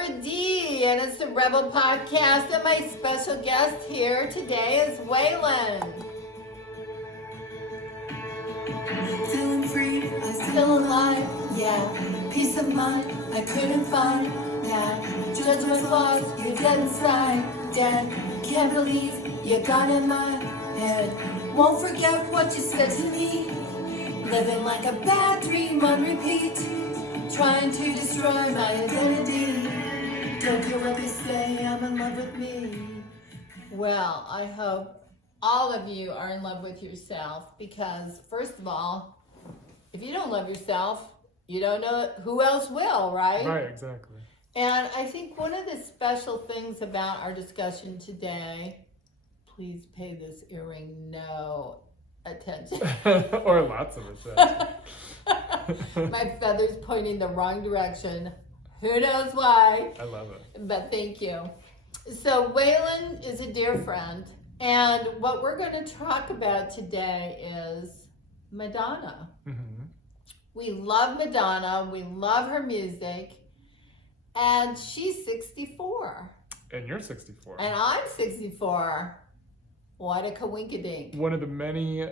Deborah D, and it's the Rebel Podcast, and my special guest here today is Waylon. Feeling free, I feel alive, yeah. Peace of mind, I couldn't find that. Judge my flaws, you're dead inside, dead. Can't believe you got in my head. Won't forget what you said to me. Living like a bad dream on repeat. Trying to destroy my identity. Don't care what they say, I'm in love with me. Well, I hope all of you are in love with yourself because, first of all, if you don't love yourself, you don't know who else will, right? Right, exactly. And I think one of the special things about our discussion today, please pay this earring no attention. Or lots of attention. My feather's pointing the wrong direction. Who knows why? I love it. But thank you. So Waylon is a dear friend, and what we're going to talk about today is Madonna. Mm-hmm. We love Madonna. We love her music. And she's 64. And you're 64. And I'm 64. What a coinkydink. One of the many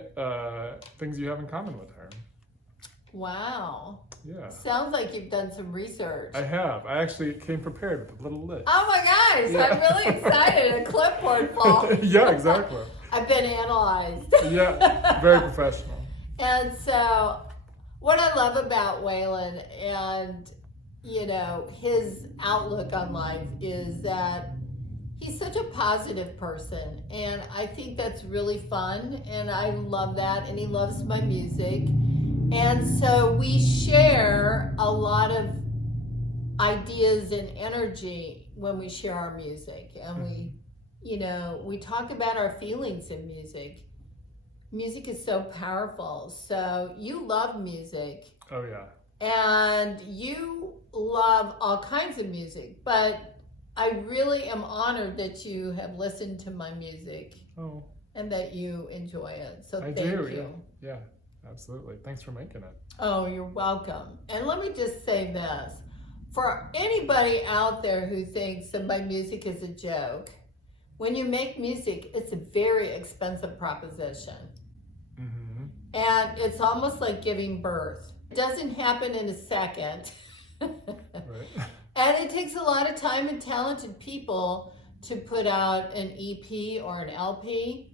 things you have in common with her. Wow. Yeah. Sounds like you've done some research. I have. I actually came prepared with a little list. Oh my gosh, Yeah. I'm really excited. A clipboard full. Yeah, exactly. I've been analyzed. Yeah, very professional. And so what I love about Waylon and, you know, his outlook on life is that he's such a positive person. And I think that's really fun. And I love that. And he loves my music. And so we share a lot of ideas and energy when we share our music. And we, you know, we talk about our feelings in music. Music is so powerful. So you love music. Oh, yeah. And you love all kinds of music. But I really am honored that you have listened to my music. Oh. And that you enjoy it. So I thank do, you. Yeah, absolutely. Thanks for making it. Oh, you're welcome. And let me just say this. For anybody out there who thinks that my music is a joke, when you make music, it's a very expensive proposition. Mm-hmm. And it's almost like giving birth. It doesn't happen in a second. Right. And it takes a lot of time and talented people to put out an EP or an LP,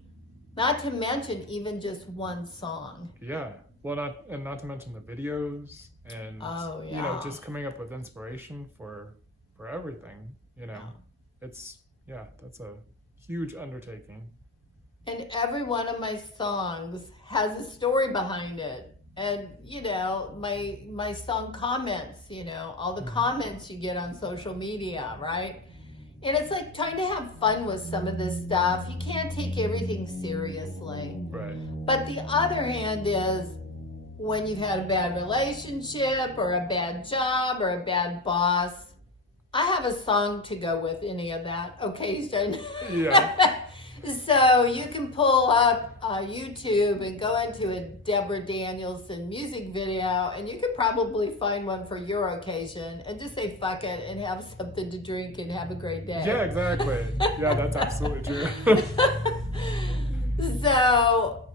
not to mention even just one song. Yeah. Well, not to mention the videos and you know, just coming up with inspiration for everything. You know, that's a huge undertaking. And every one of my songs has a story behind it. And, you know, my song comments, you know, all the comments you get on social media, right? And it's like trying to have fun with some of this stuff. You can't take everything seriously. Right. But the other hand is when you've had a bad relationship or a bad job or a bad boss, I have a song to go with any of that occasion. Yeah. So you can pull up YouTube and go into a Deborah Danielson music video, and you could probably find one for your occasion and just say fuck it and have something to drink and have a great day. Yeah, exactly. Yeah, that's absolutely true. So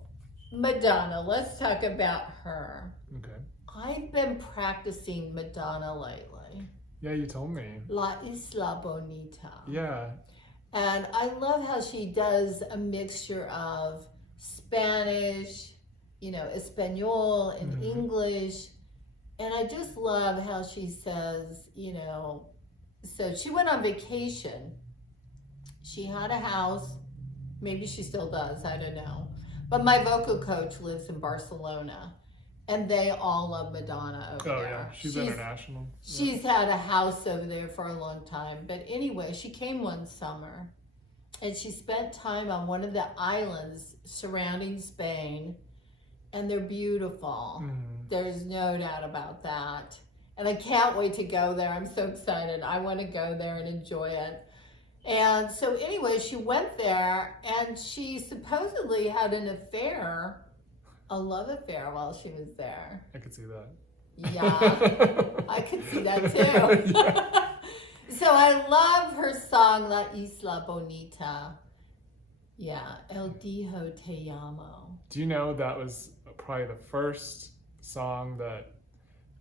Madonna, let's talk about her. Okay. I've been practicing Madonna lately. Yeah, you told me. La Isla Bonita. Yeah. And I love how she does a mixture of Spanish, you know, Espanol and English. And I just love how she says, you know, so she went on vacation. She had a house. Maybe she still does, I don't know. But my vocal coach lives in Barcelona. And they all love Madonna over there. Oh, yeah. She's international. She's had a house over there for a long time. But anyway, she came one summer. And she spent time on one of the islands surrounding Spain. And they're beautiful. There's no doubt about that. And I can't wait to go there. I'm so excited. I want to go there and enjoy it. And so anyway, she went there. And she supposedly had an affair, a love affair while she was there. I could see that. Yeah, I could see that too. So I love her song La Isla Bonita. Yeah, El Dijo Te Llamo. Do you know that was probably the first song that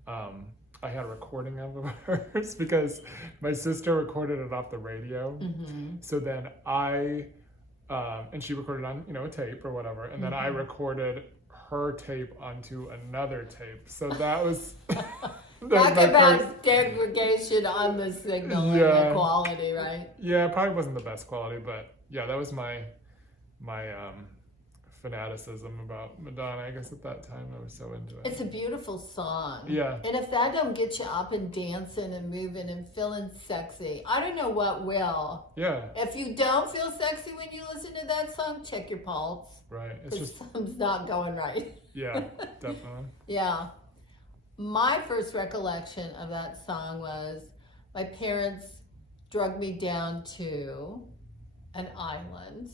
I had a recording of hers because my sister recorded it off the radio. Mm-hmm. So then and she recorded on, a tape or whatever. And then I recorded her tape onto another tape. So that was... Talk about degradation on the signal and the quality, right? Yeah, it probably wasn't the best quality, but yeah, that was my fanaticism about Madonna. I guess at that time I was so into it. It's a beautiful song. Yeah. And if that don't get you up and dancing and moving and feeling sexy, I don't know what will. Yeah. If you don't feel sexy when you listen to that song, check your pulse. Right. It's just something's not going right. Yeah, definitely. Yeah. My first recollection of that song was my parents drug me down to an island,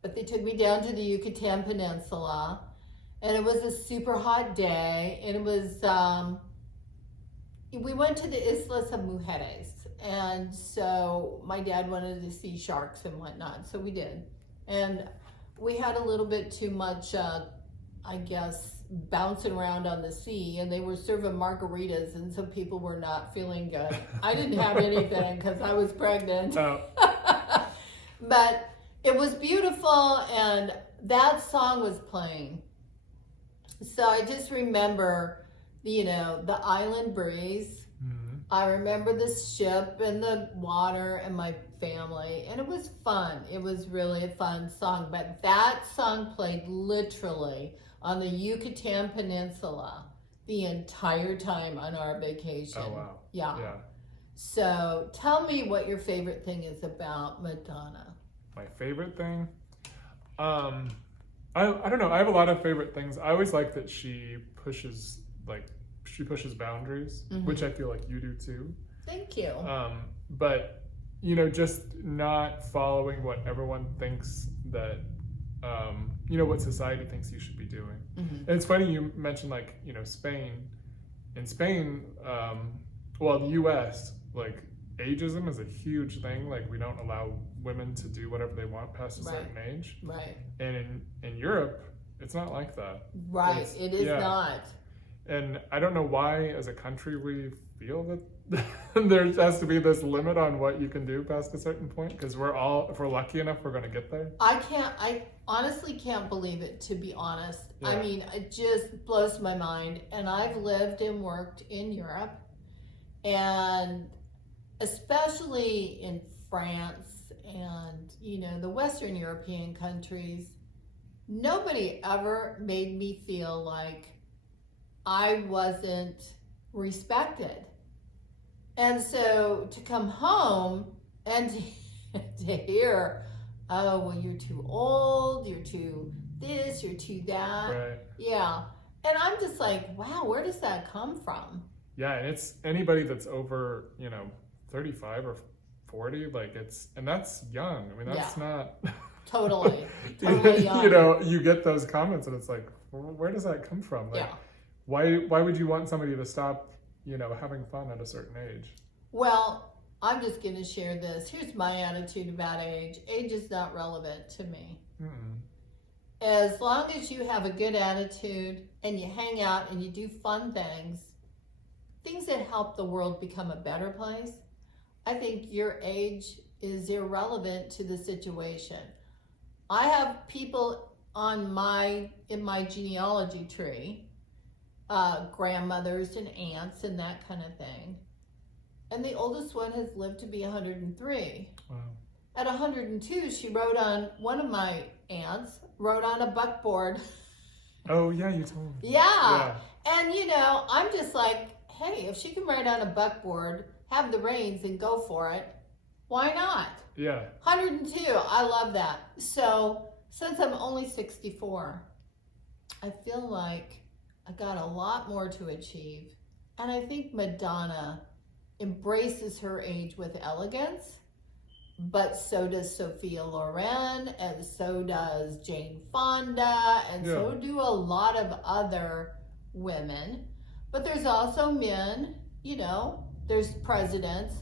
but they took me down to the Yucatan Peninsula, and it was a super hot day, and it was, we went to the Islas of Mujeres, and so my dad wanted to see sharks and whatnot, so we did. And we had a little bit too much, I guess, bouncing around on the sea, and they were serving margaritas, and some people were not feeling good. I didn't have anything because I was pregnant. Oh. But it was beautiful, and that song was playing. So I just remember, the island breeze. Mm-hmm. I remember the ship and the water and my family, and it was fun. It was really a fun song, but that song played literally on the Yucatan Peninsula the entire time on our vacation. Oh, wow. Yeah. So tell me what your favorite thing is about Madonna. My favorite thing? I don't know. I have a lot of favorite things. I always like that she pushes boundaries, mm-hmm. which I feel like you do too. Thank you. But, just not following what everyone thinks that, what society thinks you should be doing. Mm-hmm. And it's funny you mentioned Spain. In Spain, the US, ageism is a huge thing. We don't allow women to do whatever they want past a certain age. Right. And in Europe, it's not like that. Right. It is not. And I don't know why, as a country, we feel that there has to be this limit on what you can do past a certain point, because if we're lucky enough, we're going to get there. I honestly can't believe it, to be honest. Yeah. I mean, it just blows my mind. And I've lived and worked in Europe, and especially in France and, the Western European countries, nobody ever made me feel like I wasn't respected. And so to come home and to hear, oh, well, you're too old, you're too this, you're too that. Right. Yeah. And I'm just like, wow, where does that come from? Yeah, and it's anybody that's over, 35 or 40, and that's young. I mean, that's not... Totally young. You get those comments and it's like, where does that come from? Why would you want somebody to stop, having fun at a certain age? Well, I'm just going to share this. Here's my attitude about age. Age is not relevant to me. Mm-mm. As long as you have a good attitude and you hang out and you do fun things that help the world become a better place, I think your age is irrelevant to the situation. I have people in my genealogy tree, grandmothers and aunts and that kind of thing. And the oldest one has lived to be 103. Wow. At 102, one of my aunts wrote on a buckboard. Oh, yeah, you told me. Yeah. And, I'm just like, hey, if she can write on a buckboard, have the reins and go for it, why not? Yeah. 102, I love that. So, since I'm only 64, I feel like I got a lot more to achieve. And I think Madonna embraces her age with elegance, but so does Sophia Loren, and so does Jane Fonda, and so do a lot of other women. But there's also men, there's presidents,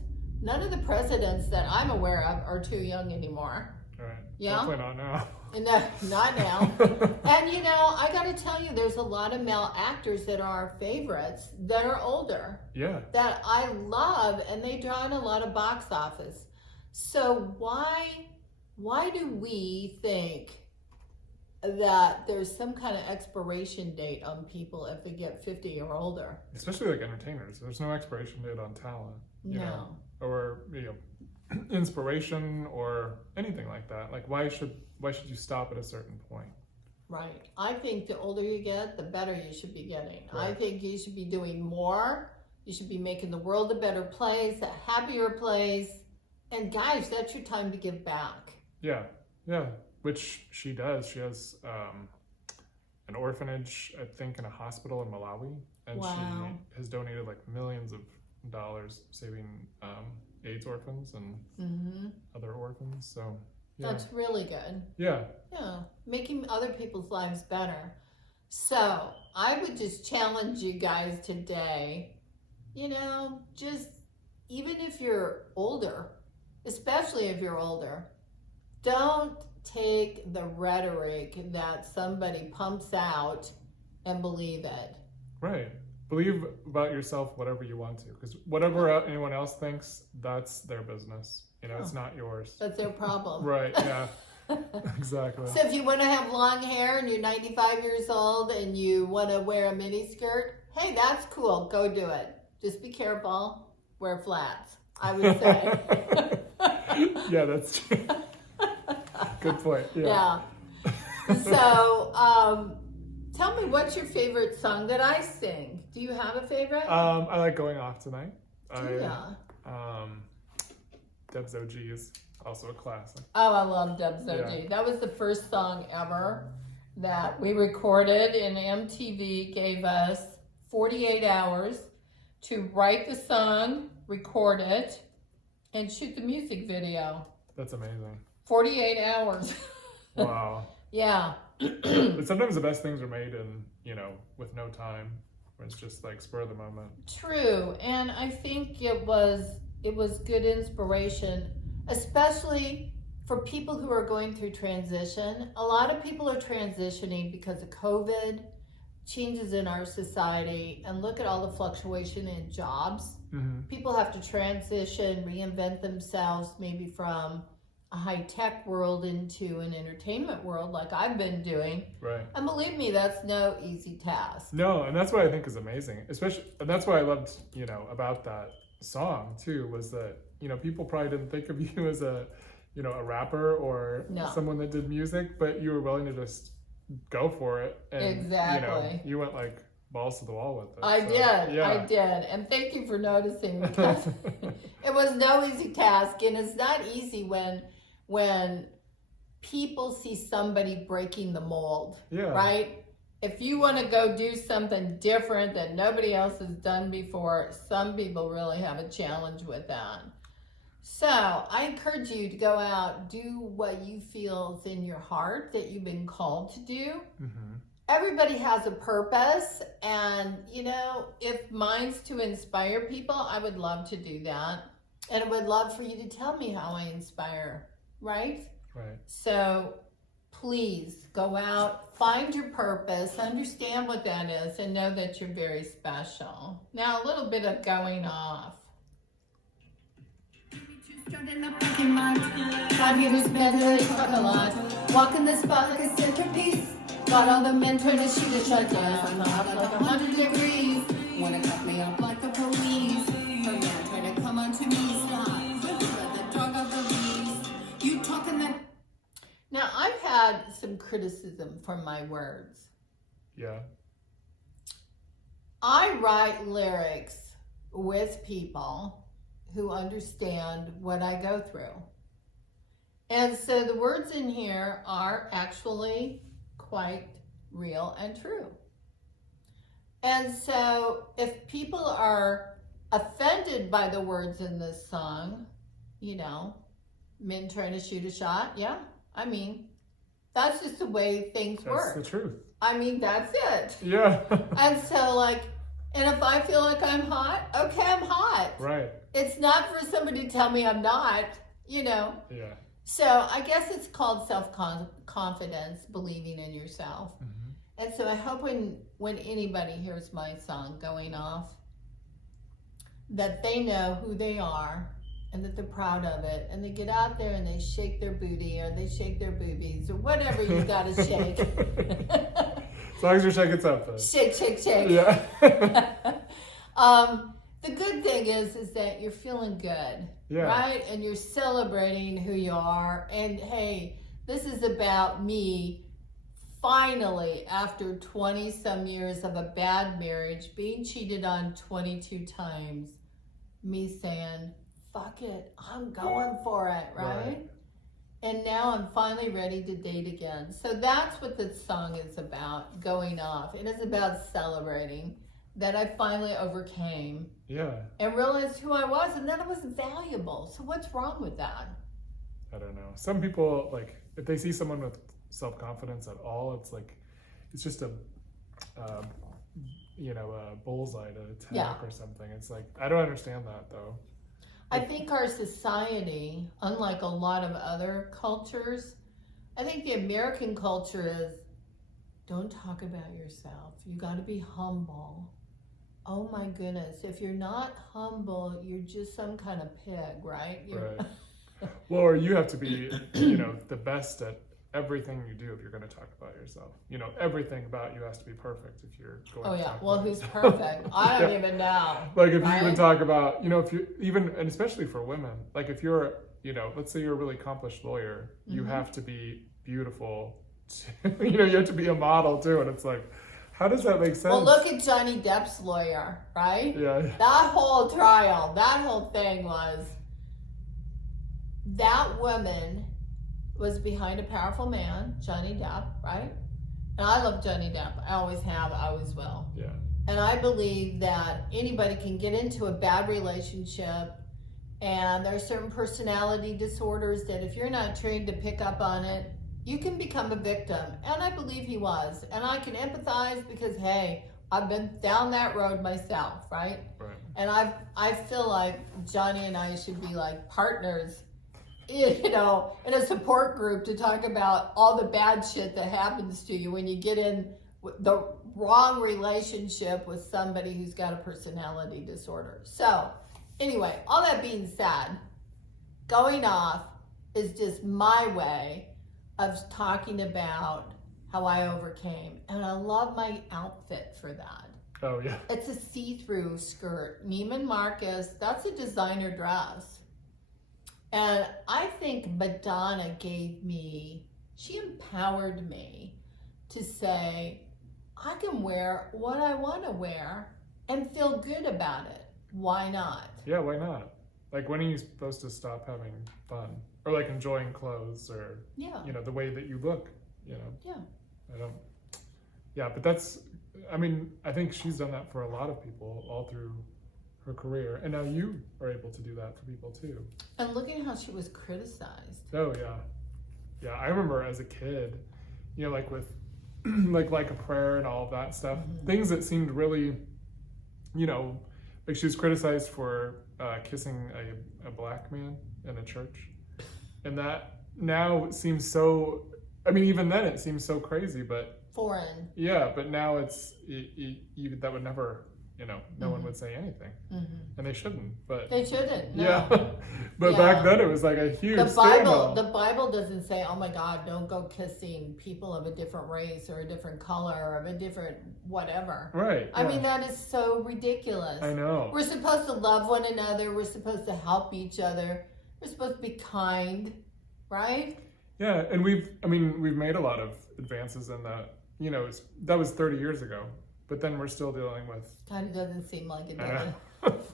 none of the presidents that I'm aware of are too young anymore. Right. Yeah? Definitely not now. No, not now. And you know, I gotta tell you, there's a lot of male actors that are our favorites that are older. Yeah. That I love, and they draw in a lot of box office. So why do we think that there's some kind of expiration date on people if they get 50 or older? Especially like entertainers. There's no expiration date on talent. You No. know, or inspiration or anything like that. Like why should you stop at a certain point? Right. I think the older you get, the better you should be getting. Right. I think you should be doing more. You should be making the world a better place, a happier place. And guys, that's your time to give back. Yeah. Which she does. She has an orphanage, I think, in a hospital in Malawi, and Wow. she has donated like millions of dollars saving AIDS orphans and other orphans. So yeah. That's really good. Yeah. Yeah, making other people's lives better. So I would just challenge you guys today, you know, just even if you're older, especially if you're older, don't take the rhetoric that somebody pumps out and believe it. Right. Believe about yourself whatever you want to, because whatever anyone else thinks, that's their business. You know, it's not yours. That's their problem. Right, yeah. Exactly. So if you want to have long hair and you're 95 years old and you want to wear a mini skirt, hey, that's cool. Go do it. Just be careful. Wear flats, I would say. Yeah, that's true. Good point. Yeah. So, tell me, what's your favorite song that I sing? Do you have a favorite? I like Going Off Tonight. Yeah. Deb's OG is also a classic. Oh, I love Deb's OG. Yeah. That was the first song ever that we recorded, and MTV gave us 48 hours to write the song, record it, and shoot the music video. That's amazing. 48 hours. Wow. Yeah. But sometimes the best things are made in, with no time, when it's just like spur of the moment. True. And I think it was good inspiration, especially for people who are going through transition. A lot of people are transitioning because of COVID, changes in our society, and look at all the fluctuation in jobs. Mm-hmm. People have to transition, reinvent themselves, maybe from a high-tech world into an entertainment world like I've been doing. Right. And believe me, that's no easy task. No, and that's what I think is amazing. And that's what I loved, about that song too, was that, people probably didn't think of you as a rapper or someone that did music, but you were willing to just go for it. And, exactly. You went like balls to the wall with it. I did. Yeah. I did. And thank you for noticing, because it was no easy task. And it's not easy when people see somebody breaking the mold, right? If you want to go do something different that nobody else has done before, some people really have a challenge with that. So I encourage you to go out, do what you feel is in your heart that you've been called to do. Mm-hmm. Everybody has a purpose, and if mine's to inspire people, I would love to do that. And I would love for you to tell me how I inspire, right? Right. So please go out, find your purpose, understand what that is, and know that you're very special. Now, a little bit of Going Off. In the parking lot, 5 years better, talk a lot. Walking the spot like a centerpiece. Got all the men trying to shoot a shot. I'm hot like 100 degrees. wanna cut me up like the police. Her man trying to come onto me, stop. The dog of the beast. You talking that? Now, I've had some criticism from my words. Yeah. I write lyrics with people who understand what I go through. And so the words in here are actually quite real and true. And so if people are offended by the words in this song, men trying to shoot a shot, that's just the way things work. That's the truth. That's it. Yeah. And so And if I feel like I'm hot, okay, I'm hot. Right. It's not for somebody to tell me I'm not, you know. Yeah. So I guess it's called self-confidence, believing in yourself. Mm-hmm. And so I hope when anybody hears my song going off, that they know who they are and that they're proud of it. And they get out there and they shake their booty or they shake their boobies or whatever you got to shake. As long as you're shaking something. Shake, shake, shake. Yeah. The good thing is that you're feeling good, Yeah. right? And you're celebrating who you are. And hey, this is about me finally, after 20 some years of a bad marriage, being cheated on 22 times, me saying, fuck it, I'm going for it, right? And now I'm finally ready to date again. So that's what this song is about, going off. It is about celebrating that I finally overcame. Yeah. And realized who I was and that I was valuable. So what's wrong with that? I don't know. Some people, like, if they see someone with self-confidence at all, it's like, it's just a bullseye to attack or something. It's like, I don't understand that though. I think our society, unlike a lot of other cultures, I think the American culture is, don't talk about yourself. You got to be humble. Oh my goodness. If you're not humble, you're just some kind of pig, right? Right. Well, or you have to be, the best at everything you do if you're going to talk about yourself. Everything about you has to be perfect if you're going to talk well, about who's yourself. perfect? I don't even know. Like if you even talk about, if you even, and especially for women, like if you're, let's say you're a really accomplished lawyer, you have to be beautiful. You have to be a model too. And it's like, how does that make sense? Well, look at Johnny Depp's lawyer, right? Yeah. That whole trial, that whole thing was, that woman was behind a powerful man, Johnny Depp, right? And I love Johnny Depp. I always have, I always will. Yeah. And I believe that anybody can get into a bad relationship, and there are certain personality disorders that if you're not trained to pick up on it, you can become a victim. And I believe he was. And I can empathize because, hey, I've been down that road myself, right? Right. And I feel like Johnny and I should be like partners, in a support group to talk about all the bad shit that happens to you when you get in the wrong relationship with somebody who's got a personality disorder. So anyway, all that being said, going off is just my way of talking about how I overcame. And I love my outfit for that. Oh, yeah. It's a see-through skirt. Neiman Marcus, that's a designer dress. And I think Madonna she empowered me to say, I can wear what I want to wear and feel good about it. Why not? Yeah, why not? Like, when are you supposed to stop having fun? Or like enjoying clothes or, the way that you look, Yeah. But I think she's done that for a lot of people all through her career, and now you are able to do that for people too. And look at how she was criticized. Oh yeah. I remember as a kid, like with like a prayer and all of that stuff, things that seemed really, like she was criticized for kissing a black man in a church, and that now seems so. Even then it seems so crazy, but foreign. Yeah, but now it's that would never. No one would say anything, and they shouldn't. But they shouldn't. No. Yeah, but back then it was like a huge scandal. The Bible doesn't say, "Oh my God, don't go kissing people of a different race or a different color or of a different whatever." Right. I mean, that is so ridiculous. I know. We're supposed to love one another. We're supposed to help each other. We're supposed to be kind, right? Yeah, and we've made a lot of advances in that. That was 30 years ago. But then we're still dealing with... Kind of doesn't seem like it, does it?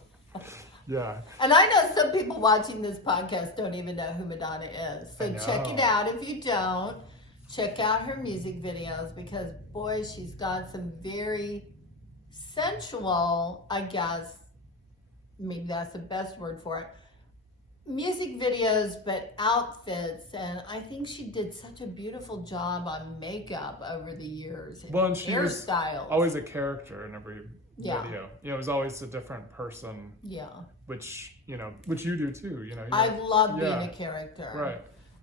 Yeah. And I know some people watching this podcast don't even know who Madonna is. So check it out. If you don't, check out her music videos because, boy, she's got some very sensual, I guess, maybe that's the best word for it, music videos, but outfits, and I think she did such a beautiful job on makeup over the years. Well, and she was hairstyles. always a character in every Yeah. video. You know, it was always a different person. Yeah. Which you do too. You know. I love being a character. Right.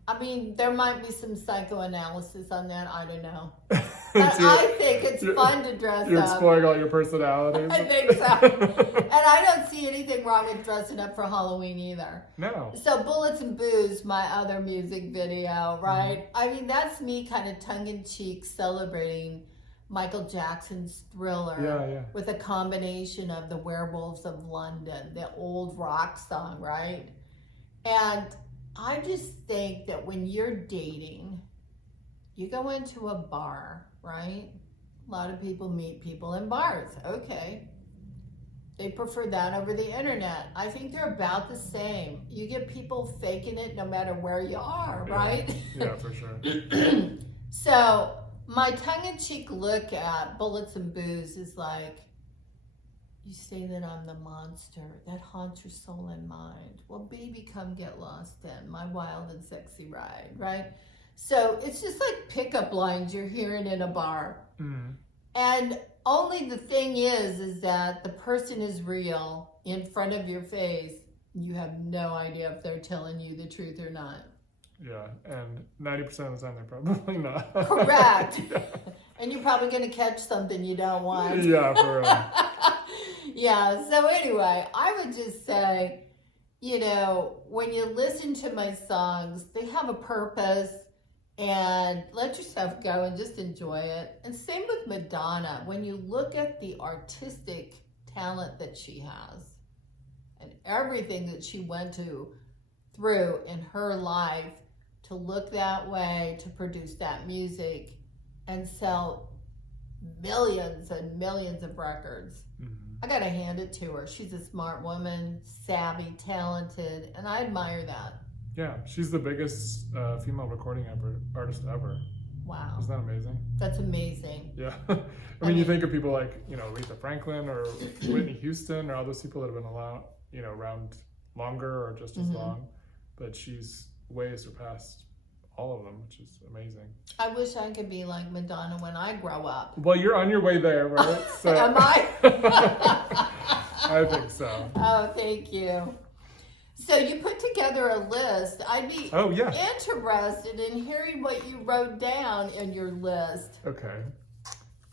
I mean, there might be some psychoanalysis on that. I don't know. But I think it's fun to dress up. You're exploring all your personalities. I think so. And I don't see anything wrong with dressing up for Halloween either. No. So Bullets and Booze, my other music video, right? Mm-hmm. I mean, that's me kind of tongue-in-cheek celebrating Michael Jackson's Thriller with a combination of the Werewolves of London, the old rock song, right? And I just think that when you're dating, you go into a bar, right? A lot of people meet people in bars. Okay. They prefer that over the internet. I think they're about the same. You get people faking it no matter where you are, right? Yeah, for sure. So my tongue-in-cheek look at Bullets and Booze is like, you say that I'm the monster that haunts your soul and mind. Well, baby, come get lost in my wild and sexy ride, right? So it's just like pickup lines you're hearing in a bar. Mm. And only the thing is that the person is real in front of your face. You have no idea if they're telling you the truth or not. Yeah, and 90% of the time they're probably not. Correct. Yeah. And you're probably going to catch something you don't want. Yeah, for real. Yeah, so anyway, I would just say, you know, when you listen to my songs, they have a purpose, and let yourself go and just enjoy it. And same with Madonna. When you look at the artistic talent that she has and everything that she went through in her life to look that way, to produce that music and sell millions and millions of records. Mm-hmm. I gotta hand it to her. She's a smart woman, savvy, talented, and I admire that. Yeah, she's the biggest female recording artist ever. Wow. Isn't that amazing? That's amazing. Yeah. I mean, you think of people like, you know, Aretha Franklin or Whitney Houston or all those people that have been around longer or just as long, but she's way surpassed all of them, which is amazing. I wish I could be like Madonna when I grow up. Well, you're on your way there, right? So. Am I? I think so. Oh, thank you. So you put together a list. I'd be interested in hearing what you wrote down in your list. Okay.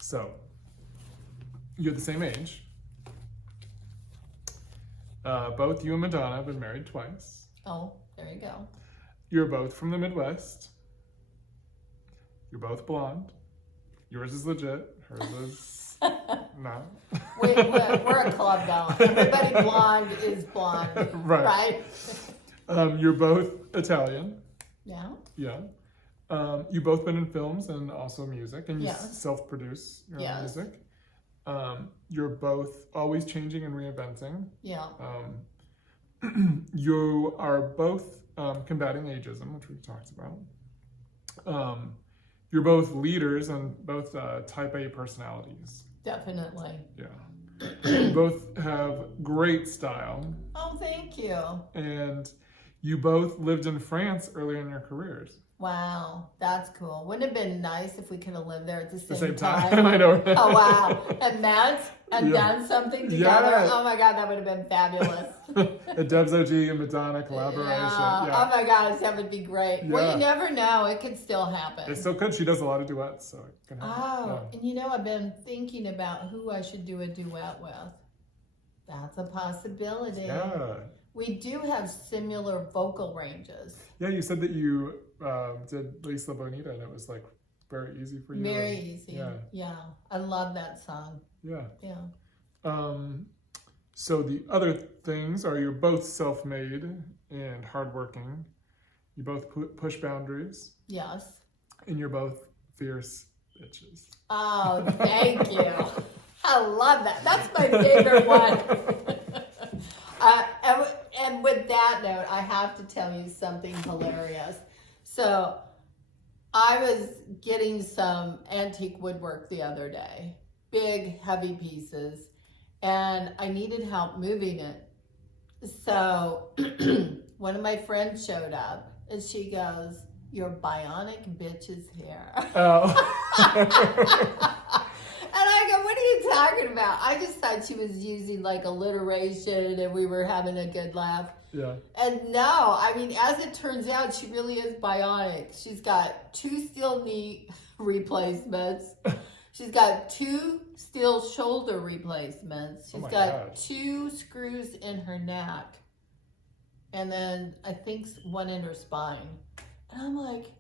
So, you're the same age. Both you and Madonna have been married twice. Oh, there you go. You're both from the Midwest. You're both blonde. Yours is legit. Hers is not. We're a club now. Everybody blonde is blonde. Right? You're both Italian. Yeah. Yeah. You've both been in films and also music, and you self-produce your own music. You're both always changing and reinventing. Yeah. You are both combating ageism, which we've talked about. You're both leaders and both type A personalities. Definitely. Yeah. You both have great style. Oh, thank you. And you both lived in France earlier in your careers. Wow, that's cool. Wouldn't it have been nice if we could have lived there at the same time? I know. Oh, wow. And met and done something together. Yeah. Oh, my God, that would have been fabulous. A Debs OG and Madonna collaboration. Yeah. Oh, my gosh, that would be great. Yeah. Well, you never know. It could still happen. It still could. She does a lot of duets, so it can happen. Oh, and you know, I've been thinking about who I should do a duet with. That's a possibility. Yeah. We do have similar vocal ranges. Yeah, you said that you did Lisa Bonita, and it was like very easy for you. Very easy. Yeah. I love that song. Yeah. Yeah. So the other things are you're both self-made and hardworking. You both push boundaries. Yes. And you're both fierce bitches. Oh, thank you. I love that. That's my favorite one. And with that note, I have to tell you something hilarious. So I was getting some antique woodwork the other day, big, heavy pieces, and I needed help moving it. So one of my friends showed up and she goes, "Your bionic bitch is here." Oh. And I go, "What are you talking about?" I just thought she was using like alliteration and we were having a good laugh. Yeah. And no, I mean, as it turns out, she really is bionic. She's got 2 steel knee replacements. She's got 2 steel shoulder replacements. She's got 2 screws in her neck. And then I think 1 in her spine. And I'm like,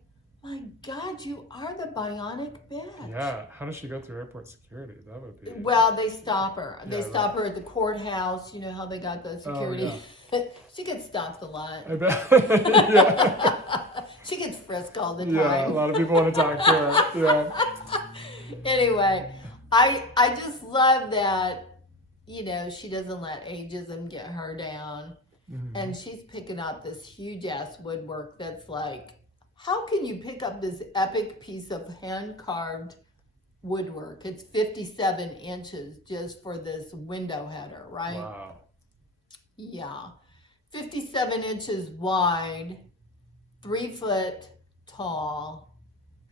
my God, you are the bionic bitch. Yeah. How does she go through airport security? That would be. Well, they stop her. They Yeah, stop her at the courthouse. You know how they got the security. Oh, She gets stopped a lot. I bet. Yeah. She gets frisked all the time. Yeah, a lot of people want to talk to her. Yeah. Anyway, I just love that, you know, she doesn't let ageism get her down. Mm-hmm. And she's picking up this huge ass woodwork that's like, how can you pick up this epic piece of hand carved woodwork? It's 57 inches just for this window header, right? Wow. Yeah. 57 inches wide, 3 foot tall,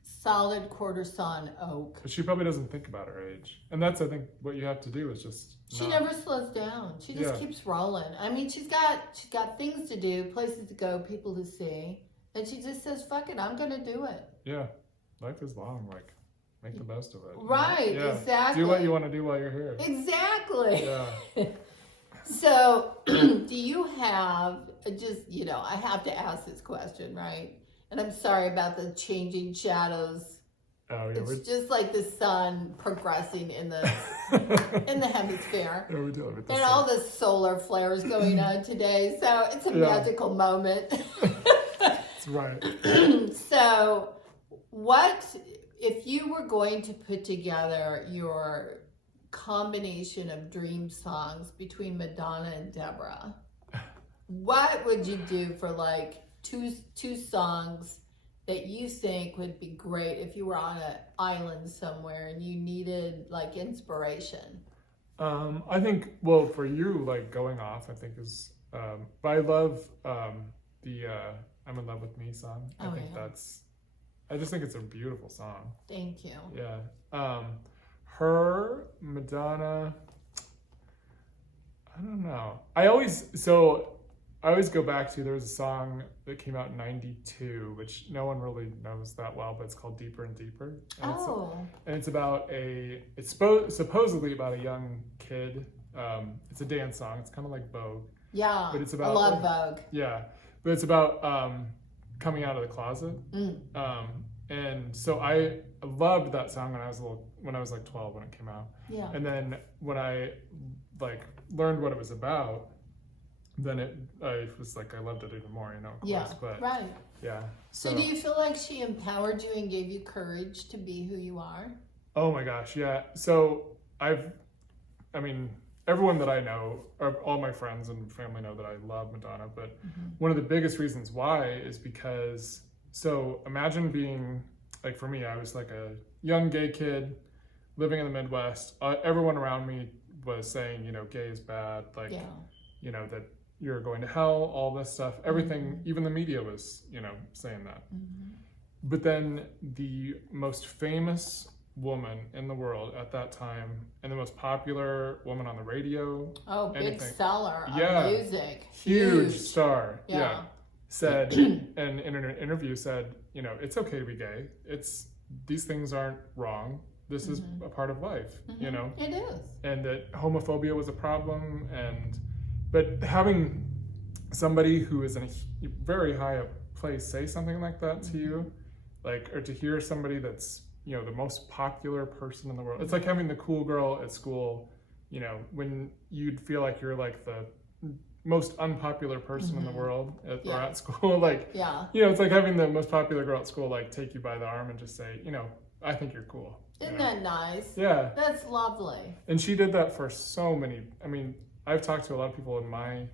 solid quarter sawn oak. But she probably doesn't think about her age. And that's, I think, what you have to do is just She never slows down. She just keeps rolling. I mean, she's got things to do, places to go, people to see. And she just says, fuck it, I'm going to do it. Yeah. Life is long. Like, make the best of it. Right, yeah. exactly. Do what you want to do while you're here. Exactly. Yeah. So, do you have, just, you know, I have to ask this question, right? And I'm sorry about the changing shadows. Oh, yeah. It's just like the sun progressing in the hemisphere. Yeah, we do it with the And sun. all the solar flares going on today. So, it's a magical moment. That's right. So, what, if you were going to put together your combination of dream songs between Madonna and Debra, what would you do for like two songs that you think would be great if you were on an island somewhere and you needed like inspiration? I think, well, for you, like going off, I think is, but I love the I'm in Love with Me song. I think I just think it's a beautiful song. Thank you. Yeah. Her, Madonna, I don't know. I always go back to, there was a song that came out in 92, which no one really knows that well, but it's called Deeper and Deeper. And it's about it's supposedly about a young kid. It's a dance song. It's kind of like Vogue. Yeah, but it's about, I love Vogue. Yeah, but it's about coming out of the closet. And so I loved that song when I was like 12 when it came out. Yeah. And then when I like learned what it was about, then I was like, I loved it even more, you know, of course. Yeah, but right. Yeah. So do you feel like she empowered you and gave you courage to be who you are? Oh my gosh, yeah. So I mean, everyone that I know, or all my friends and family know that I love Madonna, but one of the biggest reasons why is because, so imagine being, like for me, I was like a young gay kid living in the Midwest. Everyone around me was saying, you know, gay is bad, like, you know, that you're going to hell, all this stuff, everything, even the media was, you know, saying that. But then the most famous woman in the world at that time, and the most popular woman on the radio. Oh, big seller of music. Huge star. Yeah. Said, and in an interview said, you know, it's okay to be gay. These things aren't wrong. This is a part of life, you know? It is. And that homophobia was a problem, but having somebody who is in a very high up place say something like that to you, like, or to hear somebody that's, you know, the most popular person in the world. It's like having the cool girl at school, you know, when you'd feel like you're like the most unpopular person in the world or at school. Like, you know, it's like having the most popular girl at school, like, take you by the arm and just say, you know, I think you're cool. Isn't that nice? Yeah. That's lovely. And she did that for so many, I mean, I've talked to a lot of people in my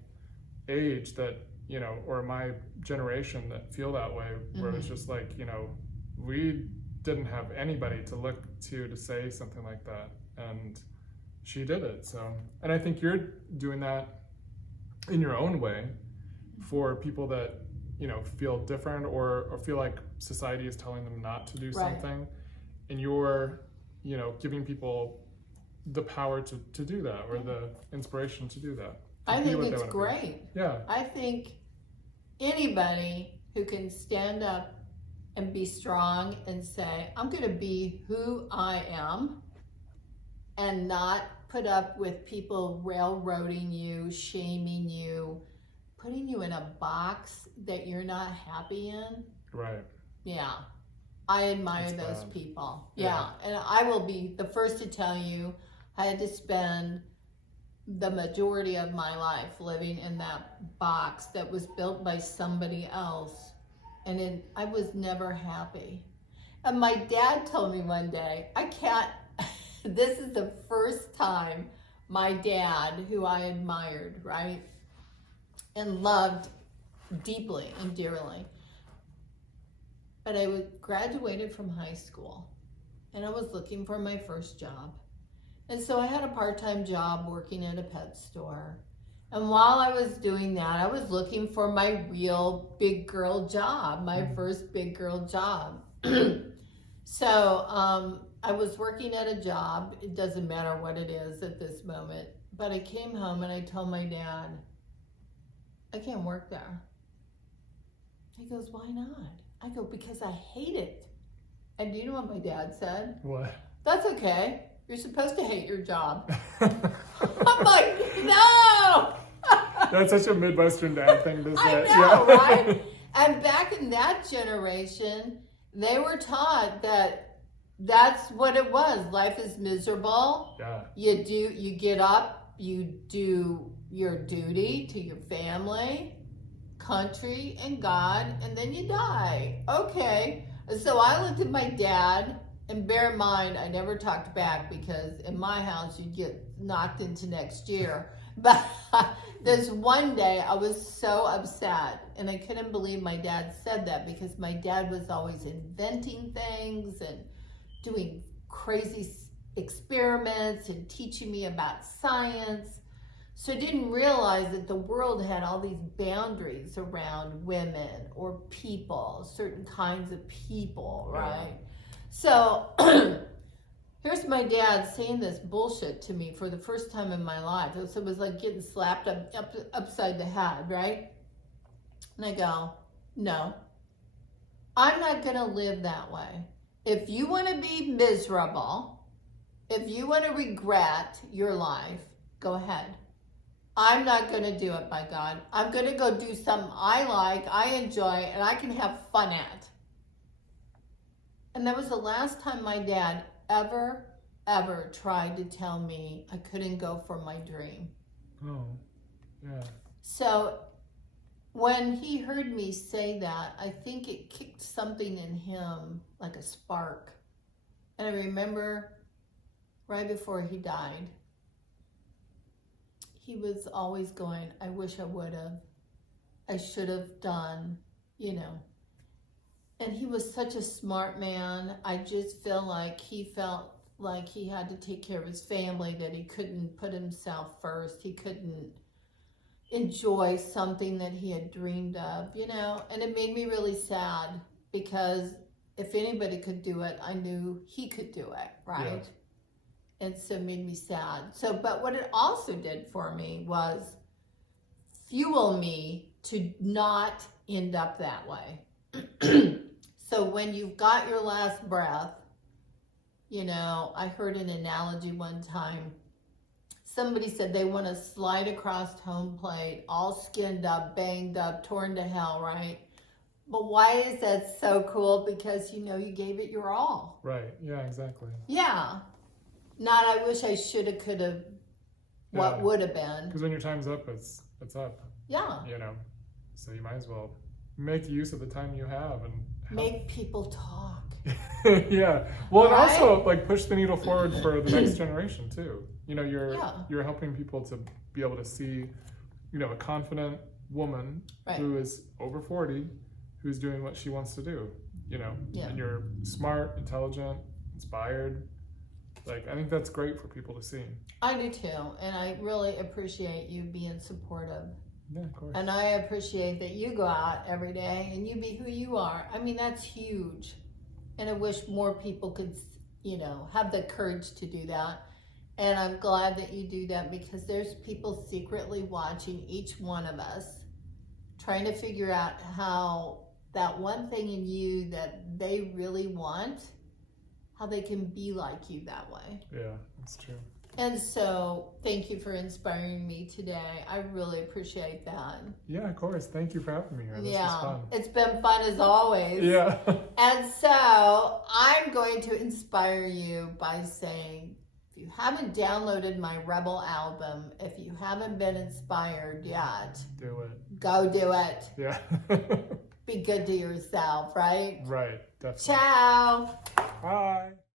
age that, you know, or my generation that feel that way, where it's just like, you know, we didn't have anybody to look to say something like that, and she did it. So, and I think you're doing that in your own way for people that, you know, feel different or feel like society is telling them not to do something, and you're, you know, giving people the power to do that, or the inspiration to do that. I think it's great. Yeah. I think anybody who can stand up and be strong and say, I'm going to be who I am, and not put up with people railroading you, shaming you, putting you in a box that you're not happy in. Right. Yeah. I admire those people. Yeah. And I will be the first to tell you, I had to spend the majority of my life living in that box that was built by somebody else. And I was never happy. And my dad told me one day, this is the first time my dad, who I admired, right, and loved deeply and dearly, but I graduated from high school and I was looking for my first job. And so I had a part-time job working at a pet store. And while I was doing that, I was looking for my real big girl job, my first big girl job. So I was working at a job. It doesn't matter what it is at this moment. But I came home and I told my dad, I can't work there. He goes, why not? I go, because I hate it. And do you know what my dad said? What? That's okay. You're supposed to hate your job. I'm like, no! That's such a Midwestern dad thing to say. I know, right? And back in that generation, they were taught that that's what it was. Life is miserable. Yeah. You get up, you do your duty to your family, country, and God, and then you die. Okay. So I looked at my dad. And bear in mind, I never talked back, because in my house, you'd get knocked into next year. But this one day, I was so upset. And I couldn't believe my dad said that, because my dad was always inventing things and doing crazy experiments and teaching me about science. So I didn't realize that the world had all these boundaries around women or people, certain kinds of people, right? So here's my dad saying this bullshit to me for the first time in my life. So it was like getting slapped upside the head, right? And I go, no, I'm not going to live that way. If you want to be miserable, if you want to regret your life, go ahead. I'm not going to do it, by God. I'm going to go do something I like, I enjoy, and I can have fun at. And that was the last time my dad ever tried to tell me I couldn't go for my dream. Oh, yeah. So when he heard me say that, I think it kicked something in him like a spark. And I remember right before he died, he was always going, I wish I would have. I should have done, you know. And he was such a smart man. I just feel like he felt like he had to take care of his family, that he couldn't put himself first. He couldn't enjoy something that he had dreamed of, you know. And it made me really sad, because if anybody could do it, I knew he could do it, right? Yeah. And so it made me sad. So, but what it also did for me was fuel me to not end up that way. So when you've got your last breath, you know, I heard an analogy one time. Somebody said they want to slide across home plate, all skinned up, banged up, torn to hell, right? But why is that so cool? Because, you know, you gave it your all. Right. Yeah, exactly. Yeah. Not I wish I should have, could have, what would have been. Because when your time's up, it's up. Yeah. You know, so you might as well make use of the time you have and make people talk. Yeah. Well, and also like push the needle forward for the next generation too. You know, you're helping people to be able to see, you know, a confident woman who is over 40, who's doing what she wants to do, you know, and you're smart, intelligent, inspired. Like, I think that's great for people to see. I do too. And I really appreciate you being supportive. Yeah, of course. And I appreciate that you go out every day and you be who you are. I mean, that's huge. And I wish more people could, you know, have the courage to do that. And I'm glad that you do that, because there's people secretly watching each one of us, trying to figure out how that one thing in you that they really want, how they can be like you that way. Yeah, that's true. And so, thank you for inspiring me today. I really appreciate that. Yeah, of course. Thank you for having me here. This was fun. It's been fun as always. Yeah. And so, I'm going to inspire you by saying, if you haven't downloaded my Rebel album, if you haven't been inspired yet, Do it. go do it. Yeah. Be good to yourself, right? Right, definitely. Ciao. Bye.